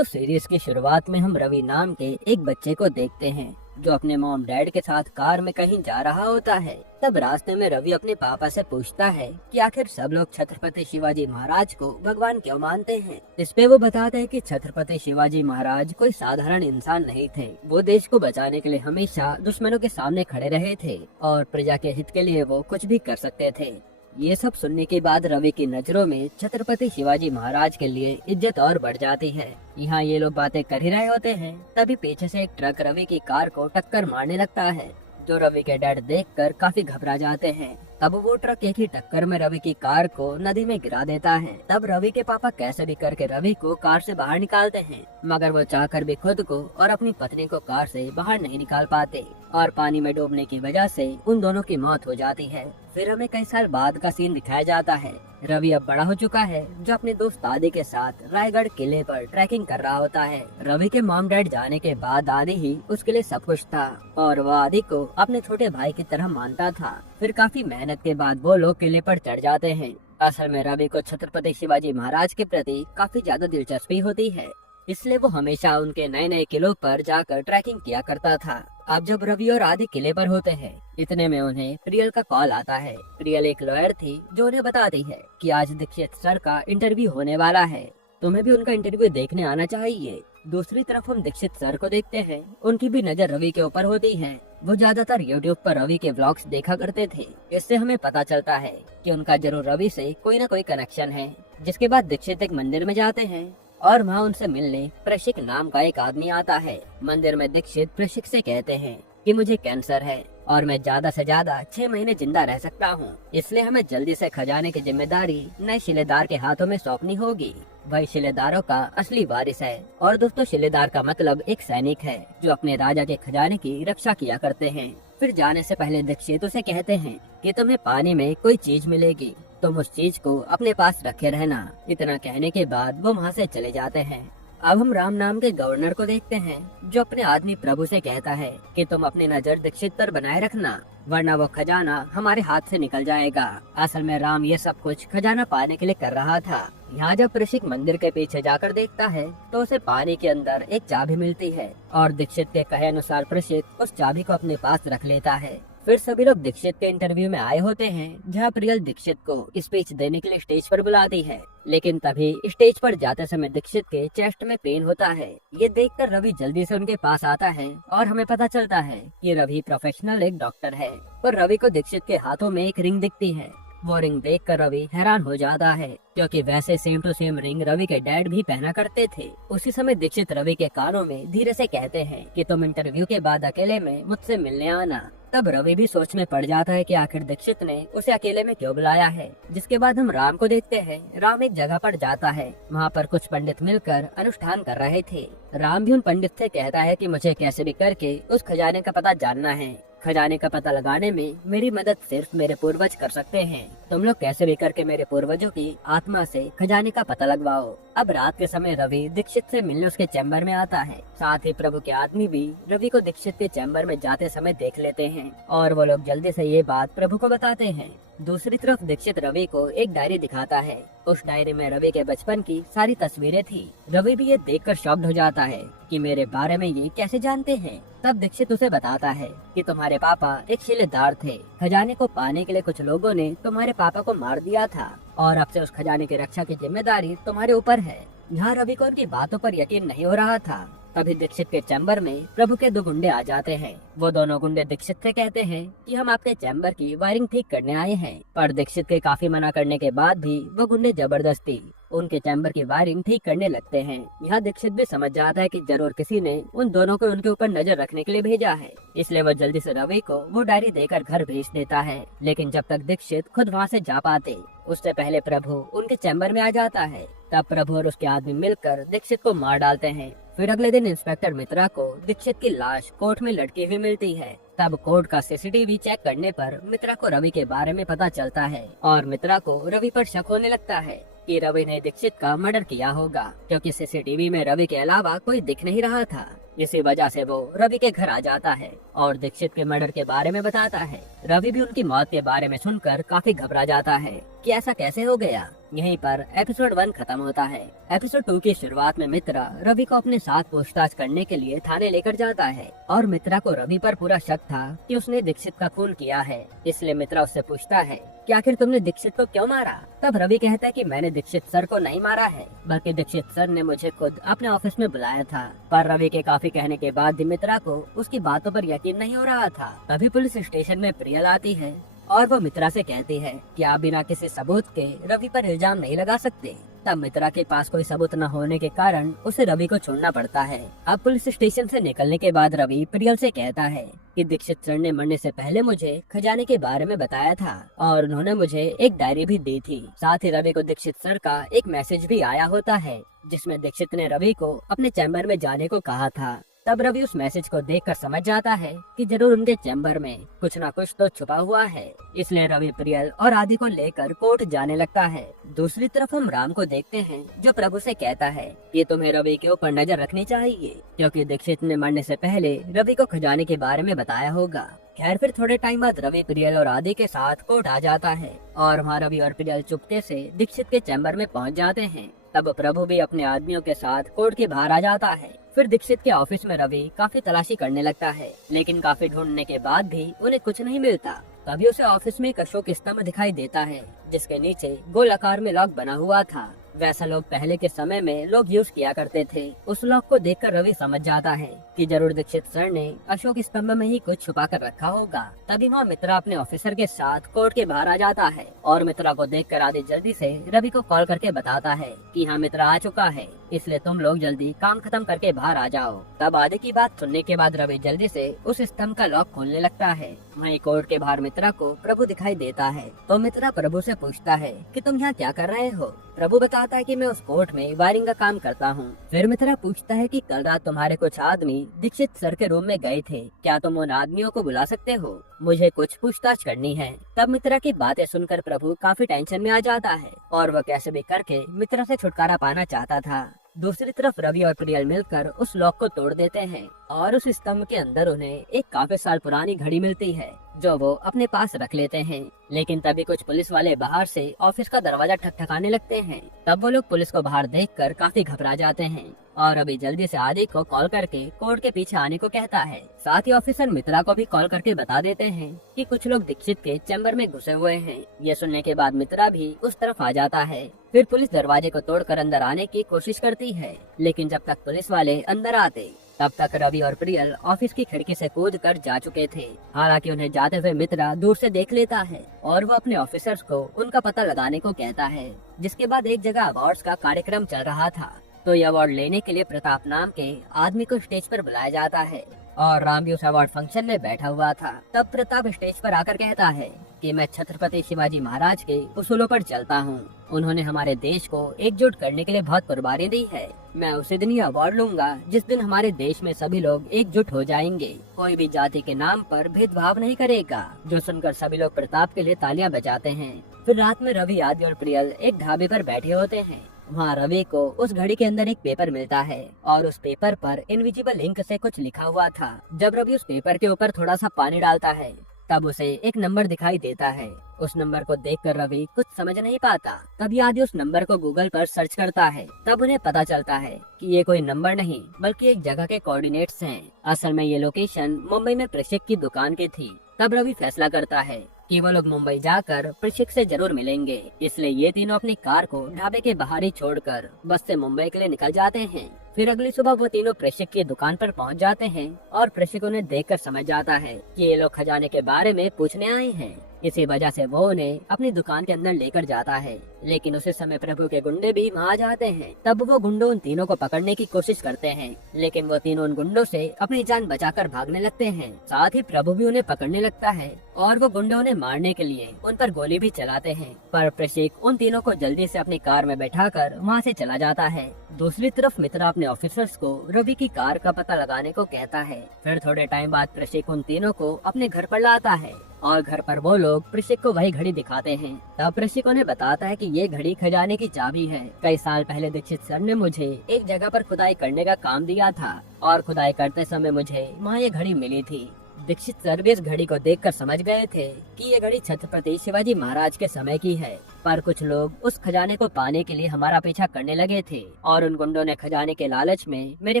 तो सीरीज की शुरुआत में हम रवि नाम के एक बच्चे को देखते हैं जो अपने मॉम डैड के साथ कार में कहीं जा रहा होता है। तब रास्ते में रवि अपने पापा से पूछता है कि आखिर सब लोग छत्रपति शिवाजी महाराज को भगवान क्यों मानते हैं। इस पे वो बताते हैं कि छत्रपति शिवाजी महाराज कोई साधारण इंसान नहीं थे। वो देश को बचाने के लिए हमेशा दुश्मनों के सामने खड़े रहे थे और प्रजा के हित के लिए वो कुछ भी कर सकते थे। ये सब सुनने के बाद रवि की नजरों में छत्रपति शिवाजी महाराज के लिए इज्जत और बढ़ जाती है। यहाँ ये लोग बातें कर ही रहे होते हैं, तभी पीछे से एक ट्रक रवि की कार को टक्कर मारने लगता है, जो रवि के डैड देखकर काफी घबरा जाते हैं। तब वो ट्रक एक ही टक्कर में रवि की कार को नदी में गिरा देता है। तब रवि के पापा कैसे भी करके रवि को कार से बाहर निकालते हैं, मगर वो चाहकर भी खुद को और अपनी पत्नी को कार से बाहर नहीं निकाल पाते और पानी में डूबने की वजह से उन दोनों की मौत हो जाती है। फिर हमें कई साल बाद का सीन दिखाया जाता है। रवि अब बड़ा हो चुका है, जो अपने दोस्त आदि के साथ रायगढ़ किले पर ट्रैकिंग कर रहा होता है। रवि के मॉम डैड जाने के बाद आदि ही उसके लिए सब कुछ था और वो आदि को अपने छोटे भाई की तरह मानता था। फिर काफी मेहनत के बाद वो लोग किले पर चढ़ जाते हैं। असल में रवि को छत्रपति शिवाजी महाराज के प्रति काफी ज्यादा दिलचस्पी होती है, इसलिए वो हमेशा उनके नए नए किलों पर जाकर ट्रैकिंग किया करता था। अब जब रवि और आदि किले पर होते हैं, इतने में उन्हें प्रियल का कॉल आता है। प्रियल एक लॉयर थी जो उन्हें बताती है कि आज दीक्षित सर का इंटरव्यू होने वाला है, तुम्हें भी उनका इंटरव्यू देखने आना चाहिए। दूसरी तरफ हम दीक्षित सर को देखते हैं, उनकी भी नजर रवि के ऊपर होती है। वो ज्यादातर यूट्यूब पर रवि के व्लॉग्स देखा करते थे। इससे हमें पता चलता है कि उनका जरूर रवि से कोई न कोई कनेक्शन है। जिसके बाद दीक्षित एक मंदिर में जाते हैं और वहाँ उनसे मिलने प्रशिक नाम का एक आदमी आता है। मंदिर में दीक्षित प्रशिक से कहते हैं कि मुझे कैंसर है और मैं ज्यादा से ज्यादा 6 महीने जिंदा रह सकता हूँ, इसलिए हमें जल्दी से खजाने की जिम्मेदारी नए शिलेदार के हाथों में सौंपनी होगी। वही शिलेदारों का असली वारिस है। और दोस्तों, शिलेदार का मतलब एक सैनिक है जो अपने राजा के खजाने की रक्षा किया करते हैं। फिर जाने से पहले दीक्षित उसे कहते हैं कि तुम्हें पानी में कोई चीज मिलेगी, तुम उस चीज को अपने पास रखे रहना। इतना कहने के बाद वो वहाँ से चले जाते हैं। अब हम राम नाम के गवर्नर को देखते हैं, जो अपने आदमी प्रभु से कहता है कि तुम अपनी नजर दीक्षित पर बनाए रखना, वरना वो खजाना हमारे हाथ से निकल जाएगा। असल में राम ये सब कुछ खजाना पाने के लिए कर रहा था। यहाँ जब प्रशिक मंदिर के पीछे जाकर देखता है तो उसे पानी के अंदर एक चाबी मिलती है और दीक्षित के कहे अनुसार प्रशिक उस चाबी को अपने पास रख लेता है। फिर सभी लोग दीक्षित के इंटरव्यू में आए होते हैं, जहाँ प्रियल दीक्षित को स्पीच देने के लिए स्टेज पर बुलाती है। लेकिन तभी स्टेज पर जाते समय दीक्षित के चेस्ट में पेन होता है। ये देखकर रवि जल्दी से उनके पास आता है और हमें पता चलता है कि रवि प्रोफेशनल एक डॉक्टर है। पर रवि को दीक्षित के हाथों में एक रिंग दिखती है। वो रिंग देखकर रवि हैरान हो जाता है, क्योंकि वैसे same to same ring Ravi के डैड भी पहना करते थे। उसी समय दीक्षित रवि के कानों में धीरे से कहते हैं कि तुम इंटरव्यू के बाद अकेले में मुझसे मिलने आना। तब रवि भी सोच में पड़ जाता है कि आखिर दीक्षित ने उसे अकेले में क्यों बुलाया है। जिसके बाद हम राम को देखते हैं। राम एक जगह पर जाता है, वहाँ पर कुछ पंडित मिलकर अनुष्ठान कर रहे थे। राम भी उन पंडित से कहता है कि मुझे कैसे भी करके उस खजाने का पता जानना है। खजाने का पता लगाने में मेरी मदद सिर्फ मेरे पूर्वज कर सकते हैं। तुम लोग कैसे भी करके मेरे पूर्वजों की आत्मा से खजाने का पता लगवाओ। अब रात के समय रवि दीक्षित से मिलने उसके चैम्बर में आता है। साथ ही प्रभु के आदमी भी रवि को दीक्षित के चैम्बर में जाते समय देख लेते हैं और वो लोग जल्दी से ये बात प्रभु को बताते हैं। दूसरी तरफ दीक्षित रवि को एक डायरी दिखाता है। उस डायरी में रवि के बचपन की सारी तस्वीरें थी। रवि भी ये देखकर शॉक्ड हो जाता है कि मेरे बारे में ये कैसे जानते हैं। तब दीक्षित उसे बताता है कि तुम्हारे पापा एक शिलेदार थे। खजाने को पाने के लिए कुछ लोगों ने तुम्हारे पापा को मार दिया था और अब से उस खजाने की रक्षा की जिम्मेदारी तुम्हारे ऊपर है। यहाँ रवि को उनकी बातों पर यकीन नहीं हो रहा था। तभी दीक्षित के चैम्बर में प्रभु के 2 गुंडे आ जाते हैं। वो दोनों गुंडे दीक्षित से कहते हैं कि हम आपके चैम्बर की वायरिंग ठीक करने आए हैं। पर दीक्षित के काफी मना करने के बाद भी वो गुंडे जबरदस्ती उनके चैम्बर की वायरिंग ठीक करने लगते हैं। यहाँ दीक्षित भी समझ जाता है कि जरूर किसी ने उन दोनों को उनके ऊपर नजर रखने के लिए भेजा है, इसलिए वो जल्दी से रवि को वो डायरी देकर घर भेज देता है। लेकिन जब तक दीक्षित खुद वहाँ से जा पाते, उससे पहले प्रभु उनके चैम्बर में आ जाता है। तब प्रभु और उसके आदमी मिलकर दीक्षित को मार डालते हैं। फिर अगले दिन इंस्पेक्टर मित्रा को दीक्षित की लाश कोर्ट में लटकी हुई मिलती है। तब कोर्ट का सीसीटीवी चेक करने पर मित्रा को रवि के बारे में पता चलता है और मित्रा को रवि पर शक होने लगता है कि रवि ने दीक्षित का मर्डर किया होगा, क्योंकि सीसीटीवी में रवि के अलावा कोई दिख नहीं रहा था। इसी वजह से वो रवि के घर आ जाता है और दीक्षित के मर्डर के बारे में बताता है। रवि भी उनकी मौत के बारे में सुनकर काफी घबरा जाता है कि ऐसा कैसे हो गया। यहीं पर एपिसोड 1 खत्म होता है। एपिसोड 2 की शुरुआत में मित्रा रवि को अपने साथ पूछताछ करने के लिए थाने लेकर जाता है और मित्रा को रवि पर पूरा शक था कि उसने दीक्षित का खून किया है। इसलिए मित्रा उससे पूछता है कि आखिर तुमने दीक्षित को क्यों मारा। तब रवि कहता है कि मैंने दीक्षित सर को नहीं मारा है, बल्कि दीक्षित सर ने मुझे खुद अपने ऑफिस में बुलाया था। पर रवि के काफी कहने के बाद भी मित्रा को उसकी बातों पर यकीन नहीं हो रहा था। तभी पुलिस स्टेशन में प्रियल आती है और वो मित्रा से कहती है कि आप बिना किसी सबूत के रवि पर इल्जाम नहीं लगा सकते। तब मित्रा के पास कोई सबूत न होने के कारण उसे रवि को छोड़ना पड़ता है। अब पुलिस स्टेशन से निकलने के बाद रवि प्रियल से कहता है कि दीक्षित सर ने मरने से पहले मुझे खजाने के बारे में बताया था और उन्होंने मुझे एक डायरी भी दी थी। साथ ही रवि को दीक्षित सर का एक मैसेज भी आया होता है जिसमें दीक्षित ने रवि को अपने चैम्बर में जाने को कहा था। तब रवि उस मैसेज को देखकर समझ जाता है कि जरूर उनके चैम्बर में कुछ न कुछ तो छुपा हुआ है। इसलिए रवि प्रियल और आदि को लेकर कोर्ट जाने लगता है। दूसरी तरफ हम राम को देखते हैं जो प्रभु से कहता है कि तुम्हें रवि के ऊपर नजर रखनी चाहिए, क्योंकि दीक्षित ने मरने से पहले रवि को खजाने के बारे में बताया होगा। खैर फिर थोड़े टाइम बाद रवि प्रियल और आदि के साथ कोर्ट आ जाता है और वहाँ रवि और प्रियल चुपके से दीक्षित के चैम्बर में पहुँच जाते हैं। तब प्रभु भी अपने आदमियों के साथ कोर्ट के बाहर आ जाता है। फिर दीक्षित के ऑफिस में रवि काफी तलाशी करने लगता है, लेकिन काफी ढूंढने के बाद भी उन्हें कुछ नहीं मिलता। तभी उसे ऑफिस में एक अशोक स्तंभ दिखाई देता है जिसके नीचे गोल आकार में लॉक बना हुआ था। वैसा लोग पहले के समय में लोग यूज किया करते थे। उस लॉक को देखकर रवि समझ जाता है कि जरूर दीक्षित सर ने अशोक स्तंभ में ही कुछ छुपा कर रखा होगा। तभी वहाँ मित्रा अपने ऑफिसर के साथ कोर्ट के बाहर आ जाता है और मित्रा को देखकर आदि जल्दी से रवि को कॉल करके बताता है कि हाँ मित्रा आ चुका है, इसलिए तुम लोग जल्दी काम खत्म करके बाहर आ जाओ। तब आदि की बात सुनने के बाद रवि जल्दी से उस स्तंभ का लॉक खोलने लगता है। वहीं कोर्ट के बाहर मित्रा को प्रभु दिखाई देता है तो मित्रा प्रभु से पूछता है कि तुम यहाँ क्या कर रहे हो। प्रभु बताता है कि मैं उस कोर्ट में वायरिंग का काम करता हूँ। फिर मित्रा पूछता है कि कल रात तुम्हारे कुछ आदमी दीक्षित सर के रूम में गए थे, क्या तुम उन आदमियों को बुला सकते हो, मुझे कुछ पूछताछ करनी है। तब मित्रा की बातें सुनकर प्रभु काफी टेंशन में आ जाता है और वह कैसे भी करके मित्रा से छुटकारा पाना चाहता था। दूसरी तरफ रवि और प्रियल मिलकर उस लॉक को तोड़ देते हैं और उस स्तंभ के अंदर उन्हें एक काफी साल पुरानी घड़ी मिलती है जो वो अपने पास रख लेते हैं। लेकिन तभी कुछ पुलिस वाले बाहर से ऑफिस का दरवाजा ठकठकाने लगते हैं। तब वो लोग पुलिस को बाहर देखकर काफी घबरा जाते हैं और अभी जल्दी से आदि को कॉल करके कोर्ट के पीछे आने को कहता है। साथ ही ऑफिसर मित्रा को भी कॉल करके बता देते हैं कि कुछ लोग दीक्षित के चैम्बर में घुसे हुए हैं। ये सुनने के बाद मित्रा भी उस तरफ आ जाता है। फिर पुलिस दरवाजे को तोड़कर अंदर आने की कोशिश करती है, लेकिन जब तक पुलिस वाले अंदर आते तब तक रवि और प्रियल ऑफिस की खिड़की से कूद कर जा चुके थे। हालांकि उन्हें जाते हुए मित्रा दूर से देख लेता है और वो अपने ऑफिसर्स को उनका पता लगाने को कहता है। जिसके बाद एक जगह अवार्ड्स का कार्यक्रम चल रहा था तो ये अवार्ड लेने के लिए प्रताप नाम के आदमी को स्टेज पर बुलाया जाता है और राम भी उस अवार्ड फंक्शन में बैठा हुआ था। तब प्रताप स्टेज पर आकर कहता है कि मैं छत्रपति शिवाजी महाराज के उसूलों पर चलता हूँ। उन्होंने हमारे देश को एकजुट करने के लिए बहुत कुर्बानी दी है। मैं उसी दिन ये अवार्ड लूंगा जिस दिन हमारे देश में सभी लोग एकजुट हो जाएंगे। कोई भी जाति के नाम पर भेदभाव नहीं करेगा। जो सुनकर सभी लोग प्रताप के लिए तालियां बजाते हैं। फिर रात में रवि, आदि और प्रियल एक ढाबे पर बैठे होते हैं। वहाँ रवि को उस घड़ी के अंदर एक पेपर मिलता है और उस पेपर पर इनविजिबल इंक से कुछ लिखा हुआ था। जब रवि उस पेपर के ऊपर थोड़ा सा पानी डालता है तब उसे एक नंबर दिखाई देता है। उस नंबर को देखकर रवि कुछ समझ नहीं पाता। तभी आदि उस नंबर को गूगल पर सर्च करता है। तब उन्हें पता चलता है कि ये कोई नंबर नहीं बल्कि एक जगह के कोऑर्डिनेट्स हैं। असल में ये लोकेशन मुंबई में प्रशिक की दुकान की थी। तब रवि फैसला करता है कि वो लोग मुंबई जाकर प्रशिक से जरूर मिलेंगे। इसलिए ये तीनों अपनी कार को ढाबे के बाहर ही छोड़कर बस से मुंबई के लिए निकल जाते हैं। फिर अगली सुबह वो तीनों प्रशिक की दुकान पर पहुंच जाते हैं और प्रशिक उन्हें देखकर समझ जाता है कि ये लोग खजाने के बारे में पूछने आए हैं। इसी वजह से वो उन्हें अपनी दुकान के अंदर लेकर जाता है। लेकिन उसी समय प्रभु के गुंडे भी वहाँ आ जाते हैं। तब वो गुंडे उन तीनों को पकड़ने की कोशिश करते हैं, लेकिन वो तीनों उन गुंडों से अपनी जान बचाकर भागने लगते हैं। साथ ही प्रभु भी उन्हें पकड़ने लगता है और वो गुंडे उन्हें मारने के लिए उन पर गोली भी चलाते हैं। पर प्रशिक उन तीनों को जल्दी से अपनी कार में बैठाकर वहाँ से चला जाता है दूसरी तरफ मित्रा अपने ऑफिसर्स को रवि की कार का पता लगाने को कहता है। फिर थोड़े टाइम बाद प्रशिक उन तीनों को अपने घर पर लाता है और घर पर वो लोग प्रशिक को वही घड़ी दिखाते हैं। तब प्रशिक उन्हें बताता है कि ये घड़ी खजाने की चाबी है। कई साल पहले दीक्षित सर ने मुझे एक जगह पर खुदाई करने का काम दिया था और खुदाई करते समय मुझे वहाँ ये घड़ी मिली थी। दीक्षित सर भी इस घड़ी को देखकर समझ गए थे कि ये घड़ी छत्रपति शिवाजी महाराज के समय की है, पर कुछ लोग उस खजाने को पाने के लिए हमारा पीछा करने लगे थे और उन गुंडों ने खजाने के लालच में मेरे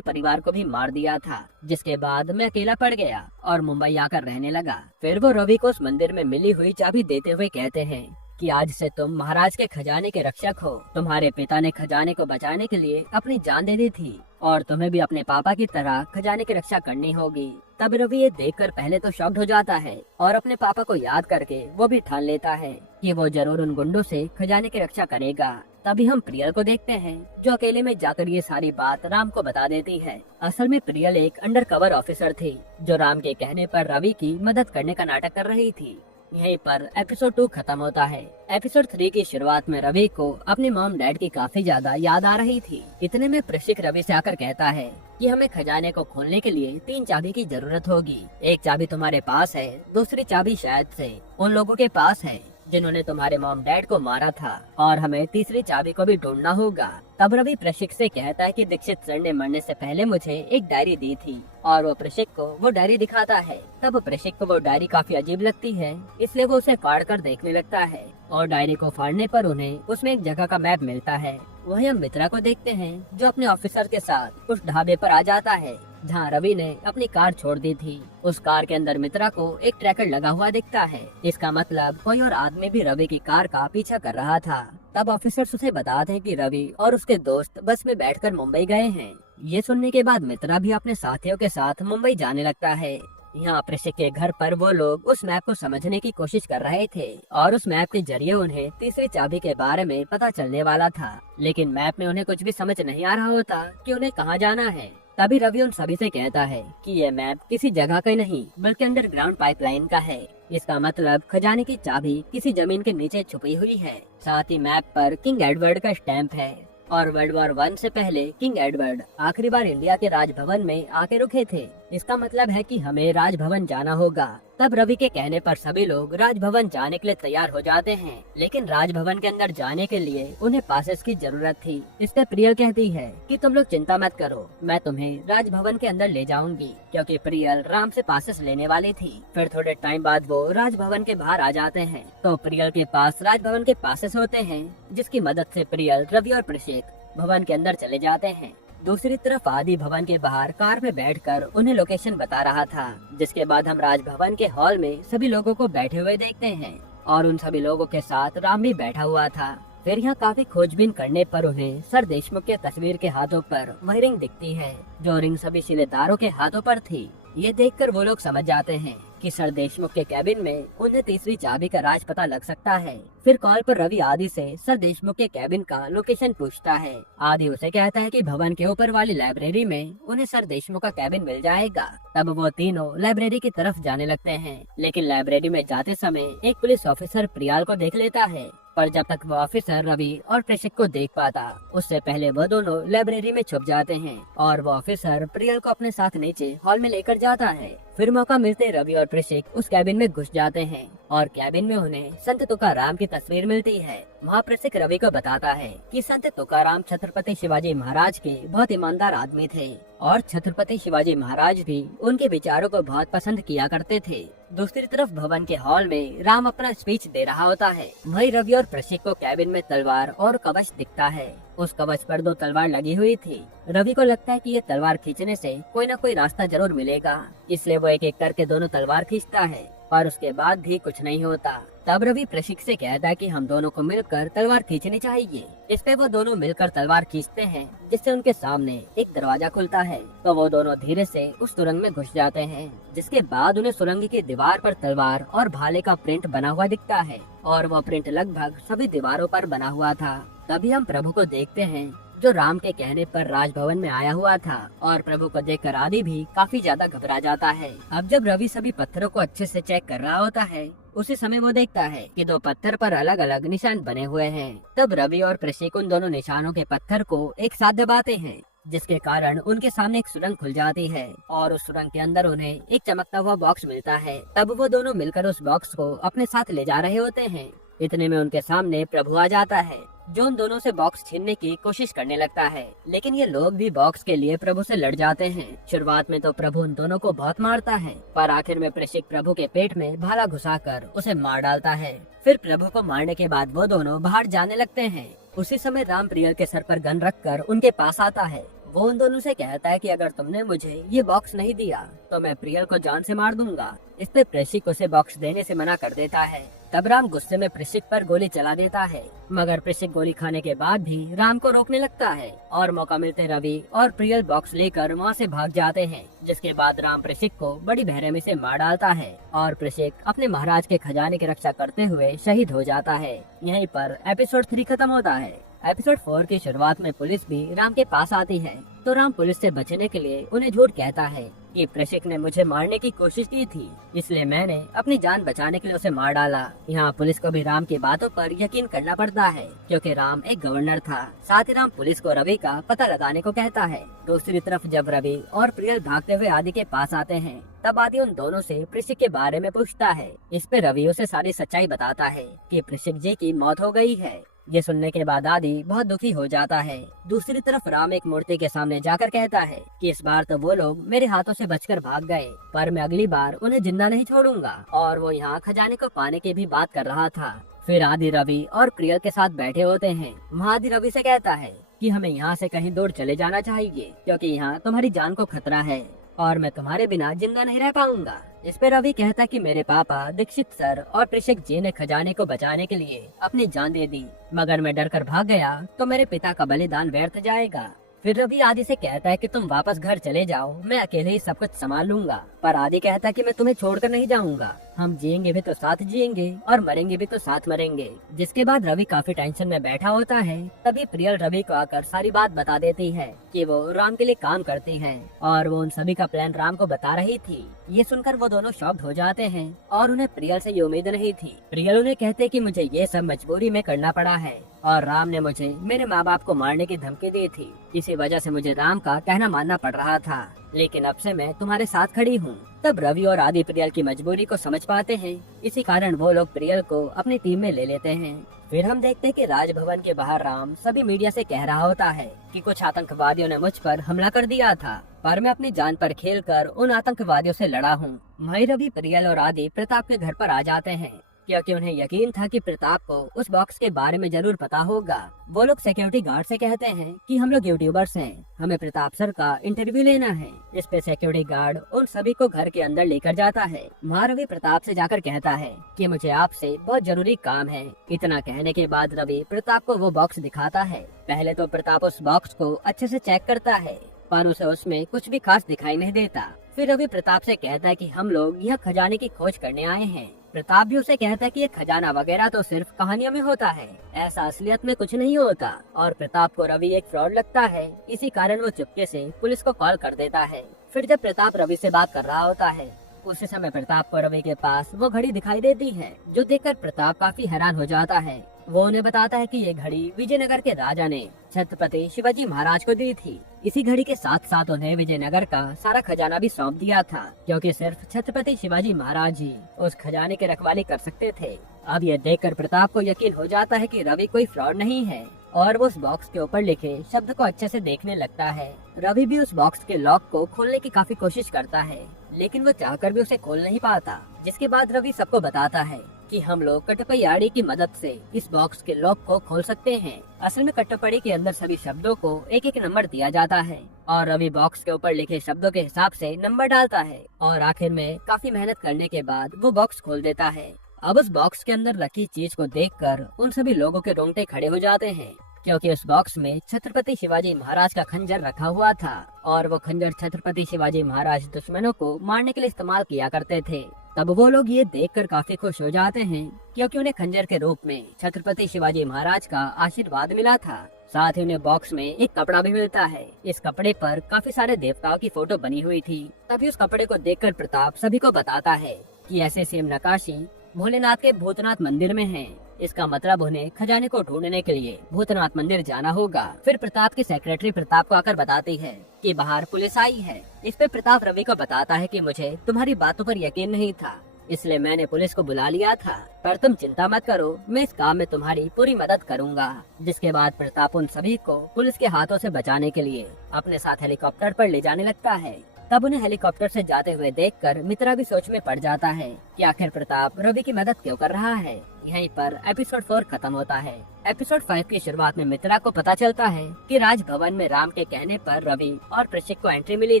परिवार को भी मार दिया था, जिसके बाद मैं अकेला पड़ गया और मुंबई आकर रहने लगा। फिर वो रवि को उस मंदिर में मिली हुई चाबी देते हुए कहते हैं कि आज से तुम महाराज के खजाने के रक्षक हो। तुम्हारे पिता ने खजाने को बचाने के लिए अपनी जान दे दी थी और तुम्हें भी अपने पापा की तरह खजाने की रक्षा करनी होगी। तब रवि ये देखकर पहले तो शॉक्ड हो जाता है और अपने पापा को याद करके वो भी ठान लेता है कि वो जरूर उन गुंडों से खजाने की रक्षा करेगा। तभी हम प्रियल को देखते हैं जो अकेले में जाकर ये सारी बात राम को बता देती है। असल में प्रियल एक अंडरकवर ऑफिसर थी जो राम के कहने पर रवि की मदद करने का नाटक कर रही थी। यहीं पर एपिसोड 2 खत्म होता है। एपिसोड 3 की शुरुआत में रवि को अपने मॉम डैड की काफी ज्यादा याद आ रही थी। इतने में प्रशिक रवि से आकर कहता है कि हमें खजाने को खोलने के लिए 3 चाबी की जरूरत होगी। एक चाबी तुम्हारे पास है, दूसरी चाबी शायद से उन लोगों के पास है जिन्होंने तुम्हारे मॉम डैड को मारा था और हमें तीसरी चाबी को भी ढूंढना होगा। तब रवि प्रशिक से कहता है कि दीक्षित सर ने मरने से पहले मुझे एक डायरी दी थी और वो प्रशिक को वो डायरी दिखाता है। तब प्रशिक को वो डायरी काफी अजीब लगती है, इसलिए वो उसे फाड़ कर देखने लगता है और डायरी को फाड़ने पर उन्हें उसमें एक जगह का मैप मिलता है। वहीं हम मित्रा को देखते हैं जो अपने ऑफिसर के साथ उस ढाबे पर आ जाता है जहाँ रवि ने अपनी कार छोड़ दी थी। उस कार के अंदर मित्रा को एक ट्रैकर लगा हुआ दिखता है। इसका मतलब कोई और आदमी भी रवि की कार का पीछा कर रहा था। तब ऑफिसर्स उसे बताते हैं कि रवि और उसके दोस्त बस में बैठकर मुंबई गए हैं। ये सुनने के बाद मित्रा भी अपने साथियों के साथ मुंबई जाने लगता है। यहाँ प्रशिक के घर पर वो लोग उस मैप को समझने की कोशिश कर रहे थे और उस मैप के जरिए उन्हें तीसरी चाबी के बारे में पता चलने वाला था, लेकिन मैप में उन्हें कुछ भी समझ नहीं आ रहा होता कि उन्हें कहाँ जाना है। तभी रवि उन सभी से कहता है कि ये मैप किसी जगह का नहीं बल्कि अंडरग्राउंड पाइपलाइन का है। इसका मतलब खजाने की चाबी किसी जमीन के नीचे छुपी हुई है। साथ ही मैप पर किंग एडवर्ड का स्टैंप है और वर्ल्ड वॉर 1 से पहले किंग एडवर्ड आखिरी बार इंडिया के राजभवन में आके रुके थे। इसका मतलब है कि हमें राजभवन जाना होगा। तब रवि के कहने पर सभी लोग राजभवन जाने के लिए तैयार हो जाते हैं, लेकिन राजभवन के अंदर जाने के लिए उन्हें पासेस की जरूरत थी। इससे प्रियल कहती है कि तुम लोग चिंता मत करो, मैं तुम्हें राजभवन के अंदर ले जाऊंगी, क्योंकि प्रियल राम से पासेस लेने वाली थी। फिर थोड़े टाइम बाद वो राजभवन के बाहर आ जाते हैं तो प्रियल के पास राजभवन के पासेस होते हैं, जिसकी मदद से प्रियल, रवि और प्रशिक भवन के अंदर चले जाते हैं। दूसरी तरफ आदि भवन के बाहर कार में बैठकर उन्हें लोकेशन बता रहा था, जिसके बाद हम राजभवन के हॉल में सभी लोगों को बैठे हुए देखते हैं और उन सभी लोगों के साथ राम भी बैठा हुआ था। फिर यहाँ काफी खोजबीन करने पर उन्हें सर देशमुख के तस्वीर के हाथों पर वही रिंग दिखती है, जो रिंग सभी शिलेदारों के हाथों पर थी। ये देखकर वो लोग समझ जाते हैं कि सर देशमुख के कैबिन में उन्हें तीसरी चाबी का राज पता लग सकता है। फिर कॉल पर रवि आदि से सर देशमुख के कैबिन का लोकेशन पूछता है। आदि उसे कहता है कि भवन के ऊपर वाली लाइब्रेरी में उन्हें सर देशमुख का कैबिन मिल जाएगा। तब वो तीनों लाइब्रेरी की तरफ जाने लगते हैं, लेकिन लाइब्रेरी में जाते समय एक पुलिस ऑफिसर प्रियाल को देख लेता है, पर जब तक वो ऑफिसर रवि और प्रशिक को देख पाता उससे पहले वो दोनों लाइब्रेरी में छुप जाते हैं और वो ऑफिसर प्रियल को अपने साथ नीचे हॉल में लेकर जाता है। फिर मौका मिलते रवि और प्रशिक उस कैबिन में घुस जाते हैं और कैबिन में उन्हें संत तुकाराम की तस्वीर मिलती है। वहाँ प्रशिक रवि को बताता है कि संत तुकाराम छत्रपति शिवाजी महाराज के बहुत ईमानदार आदमी थे और छत्रपति शिवाजी महाराज भी उनके विचारों को बहुत पसंद किया करते थे। दूसरी तरफ भवन के हॉल में राम अपना स्पीच दे रहा होता है। वहीं रवि और प्रशिक को कैबिन में तलवार और कवच दिखता है। उस कवच पर 2 तलवार लगी हुई थी। रवि को लगता है कि ये तलवार खींचने से कोई न कोई रास्ता जरूर मिलेगा, इसलिए वो एक एक करके दोनों तलवार खींचता है, पर उसके बाद भी कुछ नहीं होता। तब रवि प्रशिक से कहता है कि हम दोनों को मिलकर तलवार खींचनी चाहिए। इस पे वो दोनों मिलकर तलवार खींचते हैं, जिससे उनके सामने एक दरवाजा खुलता है। तो वो दोनों धीरे से उस सुरंग में घुस जाते हैं, जिसके बाद उन्हें सुरंग की दीवार पर तलवार और भाले का प्रिंट बना हुआ दिखता है और वो प्रिंट लगभग सभी दीवारों पर बना हुआ था। तभी हम प्रभु को देखते हैं जो राम के कहने पर राजभवन में आया हुआ था और प्रभु को देखकर आदि भी काफी ज्यादा घबरा जाता है। अब जब रवि सभी पत्थरों को अच्छे से चेक कर रहा होता है उसी समय वो देखता है कि दो पत्थर पर अलग अलग निशान बने हुए हैं। तब रवि और प्रशिक उन दोनों निशानों के पत्थर को एक साथ दबाते हैं, जिसके कारण उनके सामने एक सुरंग खुल जाती है और उस सुरंग के अंदर उन्हें एक चमकता हुआ बॉक्स मिलता है। तब वो दोनों मिलकर उस बॉक्स को अपने साथ ले जा रहे होते हैं। इतने में उनके सामने प्रभु आ जाता है, जो उन दोनों से बॉक्स छीनने की कोशिश करने लगता है, लेकिन ये लोग भी बॉक्स के लिए प्रभु से लड़ जाते हैं। शुरुआत में तो प्रभु उन दोनों को बहुत मारता है, पर आखिर में प्रशिक प्रभु के पेट में भाला घुसाकर उसे मार डालता है। फिर प्रभु को मारने के बाद वो दोनों बाहर जाने लगते हैं। उसी समय राम प्रियल के सर पर गन रखकर उनके पास आता है। वो उन दोनों से कहता है कि अगर तुमने मुझे ये बॉक्स नहीं दिया तो मैं प्रियल को जान से मार दूंगा। इस पे प्रशिक उसे बॉक्स देने से मना कर देता है। तब राम गुस्से में प्रशिक पर गोली चला देता है, मगर प्रशिक गोली खाने के बाद भी राम को रोकने लगता है और मौका मिलते रवि और प्रियल बॉक्स लेकर वहाँ से भाग जाते हैं। जिसके बाद राम प्रशिक को बड़ी बेरहमी से मार डालता है और प्रशिक अपने महाराज के खजाने की रक्षा करते हुए शहीद हो जाता है। यहीं पर एपिसोड 3 खत्म होता है। एपिसोड 4 की शुरुआत में पुलिस भी राम के पास आती है, तो राम पुलिस से बचने के लिए उन्हें झूठ कहता है कि प्रशिक ने मुझे मारने की कोशिश की थी, इसलिए मैंने अपनी जान बचाने के लिए उसे मार डाला। यहाँ पुलिस को भी राम की बातों पर यकीन करना पड़ता है, क्योंकि राम एक गवर्नर था। साथ ही राम पुलिस को रवि का पता लगाने को कहता है। दूसरी तरफ जब रवि और प्रियल भागते हुए आदि के पास आते हैं, तब आदि उन दोनों से प्रशिक के बारे में पूछता है। इस पे रवि उसे सारी सच्चाई बताता है कि प्रशिक जी की मौत हो गई है। ये सुनने के बाद आदि बहुत दुखी हो जाता है। दूसरी तरफ राम एक मूर्ति के सामने जाकर कहता है कि इस बार तो वो लोग मेरे हाथों से बचकर भाग गए, पर मैं अगली बार उन्हें जिंदा नहीं छोड़ूंगा। और वो यहाँ खजाने को पाने की भी बात कर रहा था। फिर आदि रवि और प्रियल के साथ बैठे होते हैं। वहाँ आदि रवि से कहता है कि हमें यहाँ से कहीं दूर चले जाना चाहिए, क्योंकि यहाँ तुम्हारी जान को खतरा है और मैं तुम्हारे बिना जिंदा नहीं रह पाऊंगा। इस पे रवि कहता कि मेरे पापा दीक्षित सर और प्रशिक जी ने खजाने को बचाने के लिए अपनी जान दे दी, मगर मैं डर कर भाग गया तो मेरे पिता का बलिदान व्यर्थ जाएगा। फिर रवि आदि से कहता है कि तुम वापस घर चले जाओ, मैं अकेले ही सब कुछ संभाल लूंगा। पर आदि कहता है कि मैं तुम्हें छोड़कर नहीं जाऊंगा, हम जिएंगे भी तो साथ जिएंगे और मरेंगे भी तो साथ मरेंगे। जिसके बाद रवि काफी टेंशन में बैठा होता है। तभी प्रियल रवि को आकर सारी बात बता देती है कि वो राम के लिए काम करती है और वो उन सभी का प्लान राम को बता रही थी। ये सुनकर वो दोनों शॉक्ड हो जाते हैं और उन्हें प्रियल से ये उम्मीद नहीं थी। प्रियल उन्हें कहते कि मुझे ये सब मजबूरी में करना पड़ा है और राम ने मुझे मेरे माँ बाप को मारने की धमकी दी थी, इसी वजह से मुझे राम का कहना मानना पड़ रहा था, लेकिन अब से मैं तुम्हारे साथ खड़ी हूँ। तब रवि और आदि प्रियल की मजबूरी को समझ पाते हैं। इसी कारण वो लोग प्रियल को अपनी टीम में ले लेते हैं। फिर हम देखते हैं कि राजभवन के बाहर राम सभी मीडिया से कह रहा होता है कि कुछ आतंकवादियों ने मुझ पर हमला कर दिया था, पर मैं अपनी जान पर खेलकर उन आतंकवादियों से लड़ा हूँ। वहीं रवि, प्रियल और आदि प्रताप के घर पर आ जाते हैं, क्योंकि उन्हें यकीन था कि प्रताप को उस बॉक्स के बारे में जरूर पता होगा। वो लोग सिक्योरिटी गार्ड से कहते हैं कि हम लोग यूट्यूबर्स हैं, हमें प्रताप सर का इंटरव्यू लेना है। इस पे सिक्योरिटी गार्ड उन सभी को घर के अंदर लेकर जाता है। वहाँ रवि प्रताप से जाकर कहता है कि मुझे आपसे बहुत जरूरी काम है। इतना कहने के बाद रवि प्रताप को वो बॉक्स दिखाता है। पहले तो प्रताप उस बॉक्स को अच्छे से चेक करता है, पर उसे उसमें कुछ भी खास दिखाई नहीं देता। फिर रवि प्रताप से कहता है कि हम लोग यह खजाने की खोज करने आए हैं। प्रताप भी उसे कहता है कि ये खजाना वगैरह तो सिर्फ कहानियों में होता है, ऐसा असलियत में कुछ नहीं होता। और प्रताप को रवि एक फ्रॉड लगता है, इसी कारण वो चुपके से पुलिस को कॉल कर देता है। फिर जब प्रताप रवि से बात कर रहा होता है, उसी समय प्रताप को रवि के पास वो घड़ी दिखाई देती है, जो देखकर प्रताप काफी हैरान हो जाता है। वो उन्हें बताता है कि ये घड़ी विजयनगर के राजा ने छत्रपति शिवाजी महाराज को दी थी। इसी घड़ी के साथ साथ उन्हें विजयनगर का सारा खजाना भी सौंप दिया था, क्योंकि सिर्फ छत्रपति शिवाजी महाराज ही उस खजाने की रखवाली कर सकते थे। अब ये देखकर प्रताप को यकीन हो जाता है कि रवि कोई फ्रॉड नहीं है और वो उस बॉक्स के ऊपर लिखे शब्द को अच्छे से देखने लगता है। रवि भी उस बॉक्स के लॉक को खोलने की काफी कोशिश करता है, लेकिन वो चाहकर भी उसे खोल नहीं पाता। जिसके बाद रवि सबको बताता है कि हम लोग कटपयाड़ी की मदद से इस बॉक्स के लॉक को खोल सकते हैं। असल में कटपयाड़ी के अंदर सभी शब्दों को एक एक नंबर दिया जाता है और रवि बॉक्स के ऊपर लिखे शब्दों के हिसाब से नंबर डालता है और आखिर में काफी मेहनत करने के बाद वो बॉक्स खोल देता है। अब उस बॉक्स के अंदर रखी चीज को देखकर उन सभी लोगों के रोंगटे खड़े हो जाते हैं, क्योंकि उस बॉक्स में छत्रपति शिवाजी महाराज का खंजर रखा हुआ था और वो खंजर छत्रपति शिवाजी महाराज दुश्मनों को मारने के लिए इस्तेमाल किया करते थे। तब वो लोग ये देखकर काफी खुश हो जाते हैं, क्योंकि उन्हें खंजर के रूप में छत्रपति शिवाजी महाराज का आशीर्वाद मिला था। साथ ही उन्हें बॉक्स में एक कपड़ा भी मिलता है। इस कपड़े पर काफी सारे देवताओं की फोटो बनी हुई थी। तभी उस कपड़े को देखकर प्रताप सभी को बताता है कि ऐसे सेम नकाशी भोलेनाथ के भूतनाथ मंदिर में हैं। इसका मतलब उन्हें खजाने को ढूंढने के लिए भूतनाथ मंदिर जाना होगा। फिर प्रताप की सेक्रेटरी प्रताप को आकर बताती है कि बाहर पुलिस आई है। इस पे प्रताप रवि को बताता है कि मुझे तुम्हारी बातों पर यकीन नहीं था, इसलिए मैंने पुलिस को बुला लिया था, पर तुम चिंता मत करो, मैं इस काम में तुम्हारी पूरी मदद करूंगा। जिसके बाद प्रताप उन सभी को पुलिस के हाथों से बचाने के लिए अपने साथ हेलीकॉप्टर पर ले जाने लगता है। तब उन्हें हेलीकॉप्टर से जाते हुए देखकर मित्रा भी सोच में पड़ जाता है कि आखिर प्रताप रवि की मदद क्यों कर रहा है। यहीं पर एपिसोड 4 खत्म होता है। एपिसोड 5 की शुरुआत में मित्रा को पता चलता है कि राजभवन में राम के कहने पर रवि और प्रशिक को एंट्री मिली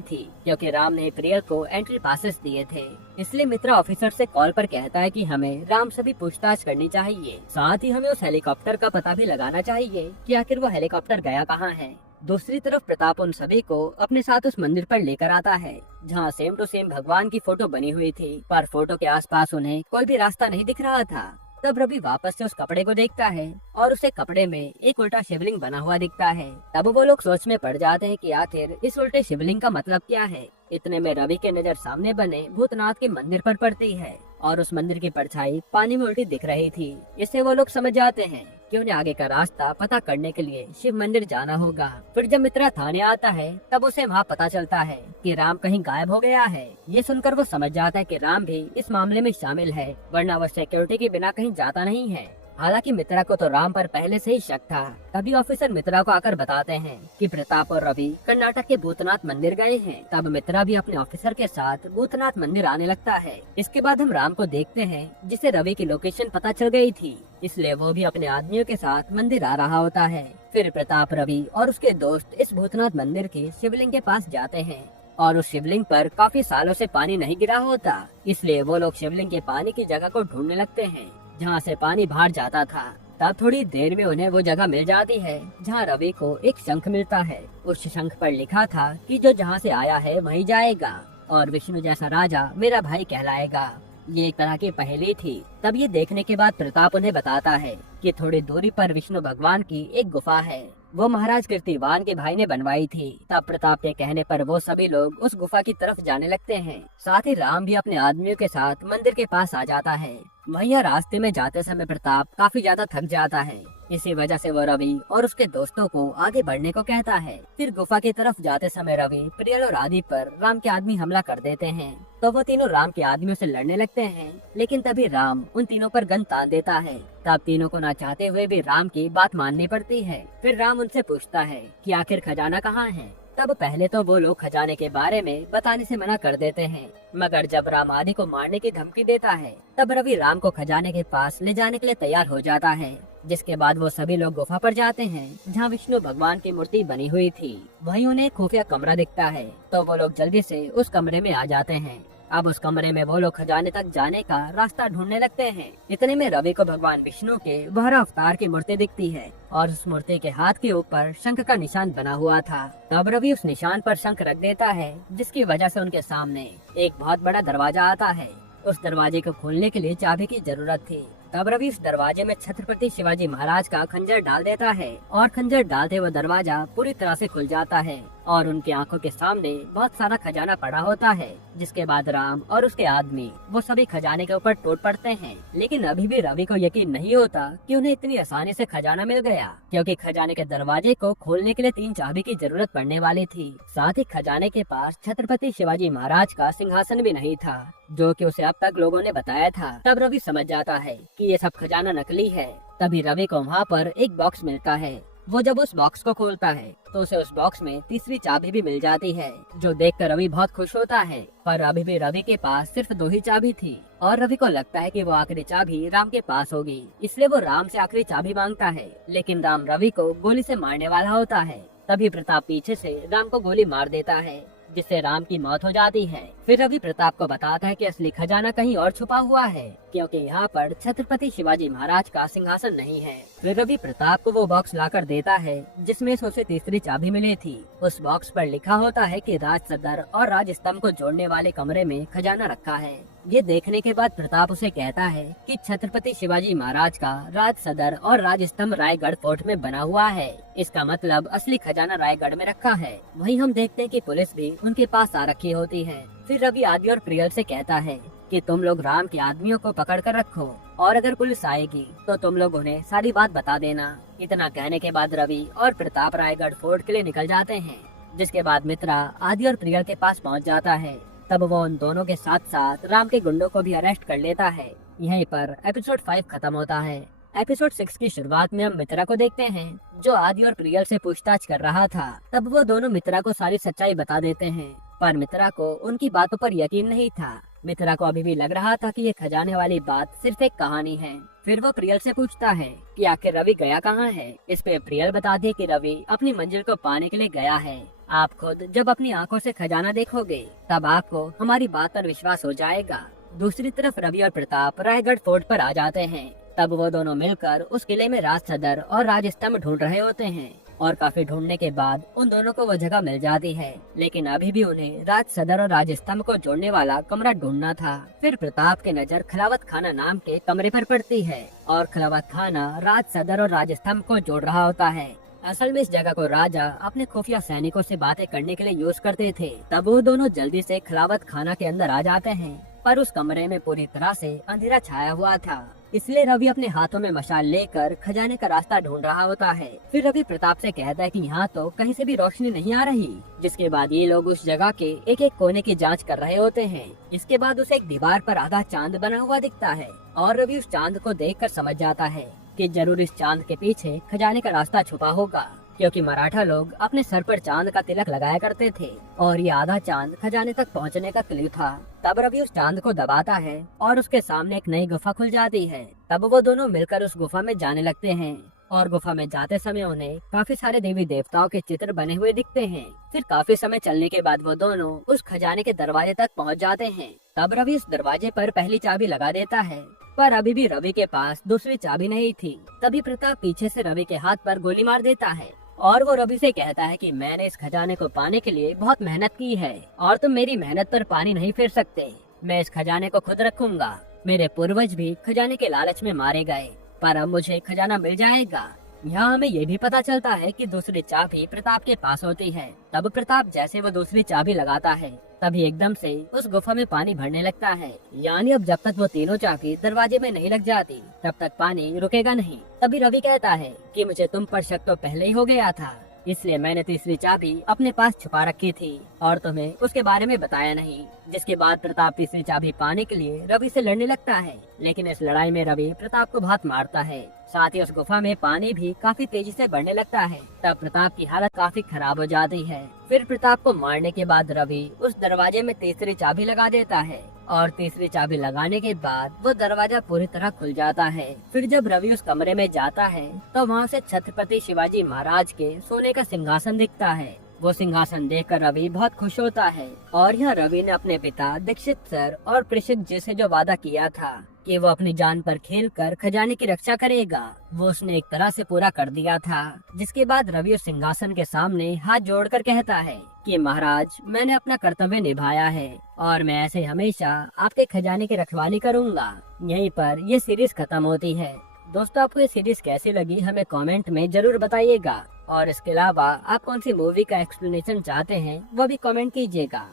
थी, क्योंकि राम ने प्रियल को एंट्री पासेस दिए थे। इसलिए मित्रा ऑफिसर से कॉल पर कहता है कि हमें राम से भी पूछताछ करनी चाहिए, साथ ही हमें उस हेलीकॉप्टर का पता भी लगाना चाहिए कि आखिर वो हेलीकॉप्टर गया कहाँ है। दूसरी तरफ प्रताप उन सभी को अपने साथ उस मंदिर पर लेकर आता है जहाँ सेम टू सेम भगवान की फोटो बनी हुई थी, पर फोटो के आसपास उन्हें कोई भी रास्ता नहीं दिख रहा था। तब रवि वापस से उस कपड़े को देखता है और उसे कपड़े में एक उल्टा शिवलिंग बना हुआ दिखता है। तब वो लोग सोच में पड़ जाते हैं कि आखिर इस उल्टे शिवलिंग का मतलब क्या है। इतने में रवि के नजर सामने बने भूतनाथ के मंदिर पर पड़ती है और उस मंदिर की परछाई पानी में उल्टी दिख रही थी। इससे वो लोग समझ जाते हैं कि उन्हें आगे का रास्ता पता करने के लिए शिव मंदिर जाना होगा। फिर जब मित्रा थाने आता है तब उसे वहाँ पता चलता है कि राम कहीं गायब हो गया है। ये सुनकर वो समझ जाता है कि राम भी इस मामले में शामिल है, वरना वो सिक्योरिटी के बिना कहीं जाता नहीं है। हालांकि मित्रा को तो राम पर पहले से ही शक था। तभी ऑफिसर मित्रा को आकर बताते हैं कि प्रताप और रवि कर्नाटक के भूतनाथ मंदिर गए हैं। तब मित्रा भी अपने ऑफिसर के साथ भूतनाथ मंदिर आने लगता है। इसके बाद हम राम को देखते हैं जिसे रवि की लोकेशन पता चल गई थी, इसलिए वो भी अपने आदमियों के साथ मंदिर आ रहा होता है। फिर प्रताप, रवि और उसके दोस्त इस भूतनाथ मंदिर के शिवलिंग के पास जाते हैं और उस शिवलिंग पर काफी सालों से पानी नहीं गिरा होता, इसलिए वो लोग शिवलिंग के पानी की जगह को ढूंढने लगते हैं जहाँ से पानी बाहर जाता था। तब थोड़ी देर में उन्हें वो जगह मिल जाती है जहाँ रवि को एक शंख मिलता है। उस शंख पर लिखा था कि जो जहाँ से आया है वहीं जाएगा और विष्णु जैसा राजा मेरा भाई कहलाएगा। ये एक तरह की पहेली थी। तब ये देखने के बाद प्रताप उन्हें बताता है कि थोड़ी दूरी पर विष्णु भगवान की एक गुफा है, वो महाराज कीर्तिवान के भाई ने बनवाई थी। तब प्रताप के कहने पर वो सभी लोग उस गुफा की तरफ जाने लगते हैं। साथ ही राम भी अपने आदमियों के साथ मंदिर के पास आ जाता है। वहीं रास्ते में जाते समय प्रताप काफी ज्यादा थक जाता है, इसी वजह से वो रवि और उसके दोस्तों को आगे बढ़ने को कहता है। फिर गुफा की तरफ जाते समय रवि, प्रियल और आदि पर राम के आदमी हमला कर देते हैं, तो वो तीनों राम के आदमियों से लड़ने लगते हैं। लेकिन तभी राम उन तीनों पर गन तान देता है। तब तीनों को ना चाहते हुए भी राम की बात माननी पड़ती है। फिर राम उनसे पूछता है कि आखिर खजाना कहाँ है। तब पहले तो वो लोग खजाने के बारे में बताने से मना कर देते हैं, मगर जब राम आदि को मारने की धमकी देता है तब रवि राम को खजाने के पास ले जाने के लिए तैयार हो जाता है। जिसके बाद वो सभी लोग गुफा पर जाते हैं जहाँ विष्णु भगवान की मूर्ति बनी हुई थी। वहीं उन्हें एक खुफिया कमरा दिखता है, तो वो लोग जल्दी से उस कमरे में आ जाते हैं। अब उस कमरे में वो लोग खजाने तक जाने का रास्ता ढूंढने लगते हैं। इतने में रवि को भगवान विष्णु के बहरा अवतार की मूर्ति दिखती है और उस मूर्ति के हाथ के ऊपर शंख का निशान बना हुआ था। तब रवि उस निशान पर शंख रख देता है, जिसकी वजह से उनके सामने एक बहुत बड़ा दरवाजा आता है। उस दरवाजे को खोलने के लिए चाबी की जरूरत थी। तब रवि इस दरवाजे में छत्रपति शिवाजी महाराज का खंजर डाल देता है और खंजर डालते हुए दरवाजा पूरी तरह से खुल जाता है और उनकी आंखों के सामने बहुत सारा खजाना पड़ा होता है। जिसके बाद राम और उसके आदमी वो सभी खजाने के ऊपर टूट पड़ते हैं। लेकिन अभी भी रवि को यकीन नहीं होता कि उन्हें इतनी आसानी से खजाना मिल गया, क्योंकि खजाने के दरवाजे को खोलने के लिए 3 चाबी की जरूरत पड़ने वाली थी। साथ ही खजाने के पास छत्रपति शिवाजी महाराज का सिंहासन भी नहीं था, जो कि उसे अब तक लोगों ने बताया था। तब रवि समझ जाता है कि ये सब खजाना नकली है। तभी रवि को वहाँ पर एक बॉक्स मिलता है। वो जब उस बॉक्स को खोलता है तो उसे उस बॉक्स में तीसरी चाबी भी मिल जाती है, जो देखकर रवि बहुत खुश होता है। पर अभी भी रवि के पास सिर्फ 2 ही चाबी थी और रवि को लगता है कि वो आखिरी चाबी राम के पास होगी, इसलिए वो राम से आखिरी चाबी मांगता है। लेकिन राम रवि को गोली से मारने वाला होता है। तभी प्रताप पीछे से राम को गोली मार देता है, जिससे राम की मौत हो जाती है। फिर रवि प्रताप को बताता है कि असली खजाना कहीं और छुपा हुआ है, क्योंकि यहाँ पर छत्रपति शिवाजी महाराज का सिंहासन नहीं है। फिर रवि प्रताप को वो बॉक्स लाकर देता है जिसमें से उसे तीसरी चाबी मिली थी। उस बॉक्स पर लिखा होता है कि राज सदर और राज स्तंभ को जोड़ने वाले कमरे में खजाना रखा है। ये देखने के बाद प्रताप उसे कहता है कि छत्रपति शिवाजी महाराज का राज सदर और राज स्तंभ रायगढ़ फोर्ट में बना हुआ है। इसका मतलब असली खजाना रायगढ़ में रखा है। वहीं हम देखते हैं कि पुलिस भी उनके पास आ रखी होती है। फिर रवि आदि और प्रियल से कहता है कि तुम लोग राम के आदमियों को पकड़ कर रखो और अगर पुलिस आएगी तो तुम लोग उन्हें सारी बात बता देना। इतना कहने के बाद रवि और प्रताप रायगढ़ फोर्ट के लिए निकल जाते हैं, जिसके बाद मित्रा आदि और प्रियल के पास पहुंच जाता है। तब वो उन दोनों के साथ साथ राम के गुंडों को भी अरेस्ट कर लेता है। यहीं पर एपिसोड 5 खत्म होता है। एपिसोड 6 की शुरुआत में हम मित्रा को देखते हैं, जो आदि और प्रियल से पूछताछ कर रहा था। तब वो दोनों मित्रा को सारी सच्चाई बता देते हैं, पर मित्रा को उनकी बातों पर यकीन नहीं था। मित्रा को अभी भी लग रहा था कि ये खजाने वाली बात सिर्फ एक कहानी है। फिर वो प्रियल से पूछता है कि आखिर रवि गया कहाँ है। इस पे प्रियल बताती है कि रवि अपनी मंजिल को पाने के लिए गया है। आप खुद जब अपनी आंखों से खजाना देखोगे तब आपको हमारी बात पर विश्वास हो जाएगा। दूसरी तरफ रवि और प्रताप रायगढ़ फोर्ट पर आ जाते हैं। तब वो दोनों मिलकर उस किले में राज सदर और राज स्तंभ ढूंढ रहे होते हैं और काफी ढूंढने के बाद उन दोनों को वो जगह मिल जाती है, लेकिन अभी भी उन्हें राज सदर और राज स्तंभ को जोड़ने वाला कमरा ढूंढना था। फिर प्रताप की नजर खिलावत खाना नाम के कमरे पर पड़ती है और खिलावत खाना राज सदर और राज स्तंभ को जोड़ रहा होता है। असल में इस जगह को राजा अपने खुफिया सैनिकों से बातें करने के लिए यूज करते थे। तब वो दोनों जल्दी से खिलावत खाना के अंदर आ जाते हैं, पर उस कमरे में पूरी तरह से अंधेरा छाया हुआ था, इसलिए रवि अपने हाथों में मशाल लेकर खजाने का रास्ता ढूंढ रहा होता है। फिर रवि प्रताप से कहता है कि यहाँ तो कहीं से भी रोशनी नहीं आ रही। जिसके बाद ये लोग उस जगह के एक एक कोने की जांच कर रहे होते हैं। इसके बाद उसे एक दीवार पर आधा चांद बना हुआ दिखता है और रवि उस चांद को देखकर समझ जाता है कि जरूर इस चांद के पीछे खजाने का रास्ता छुपा होगा, क्योंकि मराठा लोग अपने सर पर चांद का तिलक लगाया करते थे और ये आधा चांद खजाने तक पहुंचने का क्लू था। तब रवि उस चांद को दबाता है और उसके सामने एक नई गुफा खुल जाती है। तब वो दोनों मिलकर उस गुफा में जाने लगते हैं और गुफा में जाते समय उन्हें काफी सारे देवी देवताओं के चित्र बने हुए दिखते हैं। फिर काफी समय चलने के बाद वो दोनों उस खजाने के दरवाजे तक पहुंच जाते हैं। तब रवि उस दरवाजे पर पहली चाबी लगा देता है, पर अभी भी रवि के पास दूसरी चाबी नहीं थी। तभी प्रताप पीछे से रवि के हाथ पर गोली मार देता है और वो रवि से कहता है कि मैंने इस खजाने को पाने के लिए बहुत मेहनत की है और तुम मेरी मेहनत पर पानी नहीं फेर सकते। मैं इस खजाने को खुद रखूंगा। मेरे पूर्वज भी खजाने के लालच में मारे गए, पर अब मुझे खजाना मिल जाएगा। यहाँ हमें ये भी पता चलता है कि दूसरी चाबी प्रताप के पास होती है। तब प्रताप जैसे वो दूसरी चाबी लगाता है तभी एकदम से उस गुफा में पानी भरने लगता है। यानी अब जब तक वो तीनों चाबी दरवाजे में नहीं लग जाती तब तक पानी रुकेगा नहीं। तभी रवि कहता है कि मुझे तुम पर शक तो पहले ही हो गया था, इसलिए मैंने तीसरी चाबी अपने पास छुपा रखी थी और तुम्हें उसके बारे में बताया नहीं। जिसके बाद प्रताप तीसरी चाबी पाने के लिए रवि से लड़ने लगता है, लेकिन इस लड़ाई में रवि प्रताप को बहुत मारता है। साथ ही उस गुफा में पानी भी काफी तेजी से बढ़ने लगता है। तब प्रताप की हालत काफी खराब हो जाती है। फिर प्रताप को मारने के बाद रवि उस दरवाजे में तीसरी चाबी लगा देता है और तीसरी चाबी लगाने के बाद वो दरवाजा पूरी तरह खुल जाता है। फिर जब रवि उस कमरे में जाता है तो वहाँ से छत्रपति शिवाजी महाराज के सोने का सिंहासन दिखता है। वो सिंहासन देखकर रवि बहुत खुश होता है और यह रवि ने अपने पिता दीक्षित सर और प्रेषित जी से जो वादा किया था कि वो अपनी जान पर खेलकर खजाने की रक्षा करेगा, वो उसने एक तरह से पूरा कर दिया था। जिसके बाद रवि उस सिंहासन के सामने हाथ जोड़कर कहता है कि महाराज, मैंने अपना कर्तव्य निभाया है और मैं ऐसे हमेशा आपके खजाने की रखवाली करूंगा। यहीं पर ये सीरीज खत्म होती है। दोस्तों, आपको ये सीरीज कैसी लगी हमें कमेंट में जरूर बताइएगा और इसके अलावा आप कौन सी मूवी का एक्सप्लेनेशन चाहते हैं वो भी कमेंट कीजिएगा।